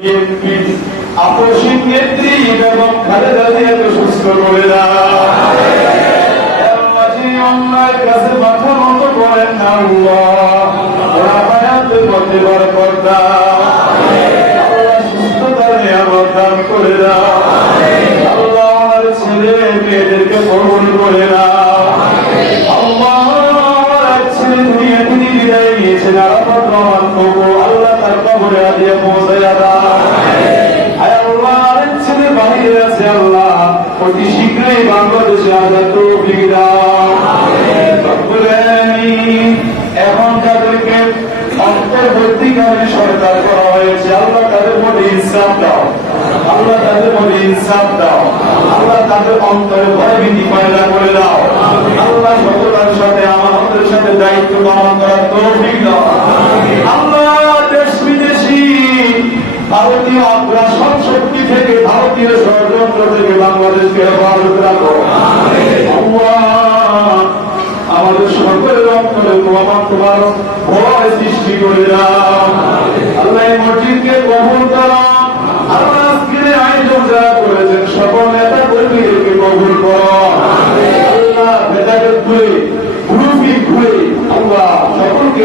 আপসীন নেত্রী এবং খালেদা জিয়াকে সুস্থ করে অন্যায় কাছে মাথা মতো করেন না আল্লাহ সুস্থতার নিয়ামত দান করে দাও আল্লাহ এক ছেলে তার কবরে আদিয়ে পৌঁছে দাও আয় আল্লাহ আরেক ছেলে বাহিরে আছে আল্লাহ অতি আজাদ তৌফিক দাও। রব্বুল আল্লাহ তাদের মধ্যে ইনসাফ দাও আল্লাহ তাদের মধ্যে ইনসাফ দাও। আল্লাহ তাদের অন্তরে ভয় ভীতি পয়দা করে দাও। আল্লাহ সততার সাথে আমাদের সাথে দায়িত্ব পালন করার তৌফিক দাও। থেকে বাংলাদেশকে হেফাজত রাখো। আমাদের সকলের অন্তরে তোমার তোমার ভয় সৃষ্টি করে আল্লাহ মসজিদকে কবুল করো। সকল নেতা কর্মীদেরকে কবুল করো। ঘুরে সকলকে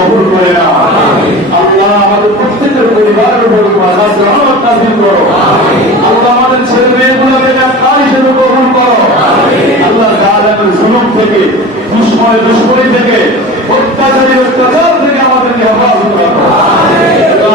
কবুল করে নাও। আল্লাহ আমাদের প্রত্যেকের পরিবারের উপর নাযিল করো আল্লাহ আমাদের ছেলে মেয়েগুলোকে ডাক্তার হিসেবে কবুল করো। আল্লাহ জুলুম থেকে দুশ্ময় দুশ্মনী থেকে, অত্যাচারী, অত্যাচার থেকে হেফাজত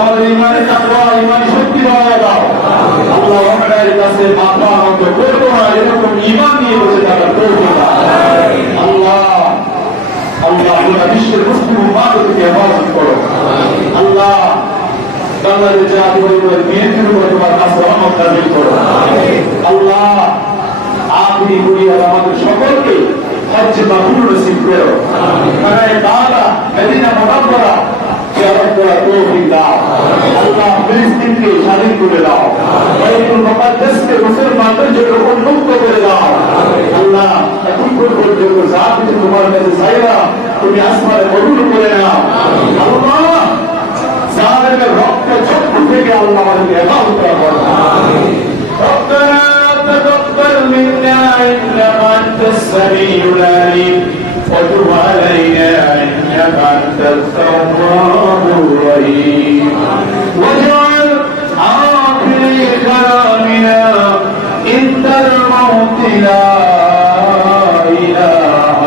আমাদের ইমানে ইমানি শক্তি বাড়ায় দাও। আল্লাহ আমাদের কাছে করব না এরকম ইমান নিয়ে বসে থাকার আল্লাহ আল্লাহ গোটা বিশ্বের মুসলিম উম্মাহকে হেফাজত করো। আল্লাহ বাংলাদেশ জাতি পরিবার বিএনপির উপরে তোমার কাছে রহমত নাজিল করো। আল্লাহ আপনি বুড়িয়া আমাদের সকলকে হজ মাহবুব নসিব করো। কারণ বাবা মদিনা মুনাওয়ারা জিয়ারত করার তৌফিক দাও। اللہ فلسطین کے شادی کو لے لاؤ۔ بیت المقدس کے مسلمان جو ان کو لے لاؤ۔ اللہ عتیق القلب کو ذات جو تمہارے میں سائرہ تمہیں اسمار قبول کو لے لاؤ۔ اللہ، سارے میں رب کا جب پھٹے گیا اللہ والے کے ادا ہوتا ہے ربنا تقبل منا انك انت السميع العليم، وتب علينا انك انت التواب الرحيم۔ واجعل اخر كلامنا عند الموت لا اله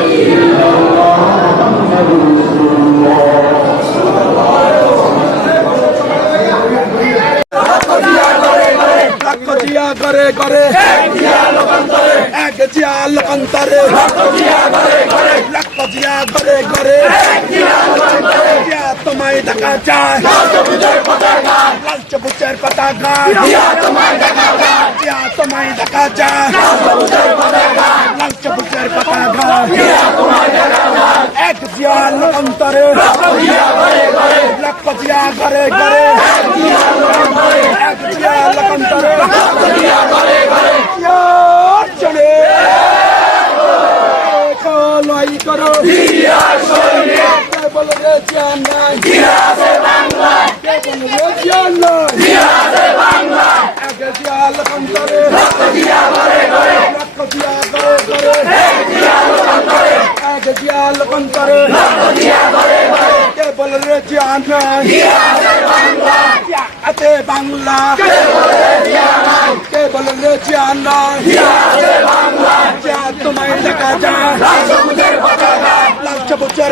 الا الله محمد رسول الله লাখ জিয়া করে করে এক জিয়া লোকান্তরে লাখ জিয়া করে করে তোমায় দেখা যায়। লাল চবুচের পতাকা জিয়া তোমায় দেখা যায়। লাল চবুচের পতাকা এক জিয়া লোকান্তরে। লাখ জিয়া করে করে এক জিয়া লোকান্তরে। লড়াই করো। বল নাই কে বল। জান নাই এক জিয়া লোকান্তরে লাখ জিয়া করে করে এক জিয়া লোকান্তরে কে বল রে জান নাই আছে বাংলা কে বলে রে জিয়া নাই জিয়া তোমায় দেখা যায় লাল সবুজের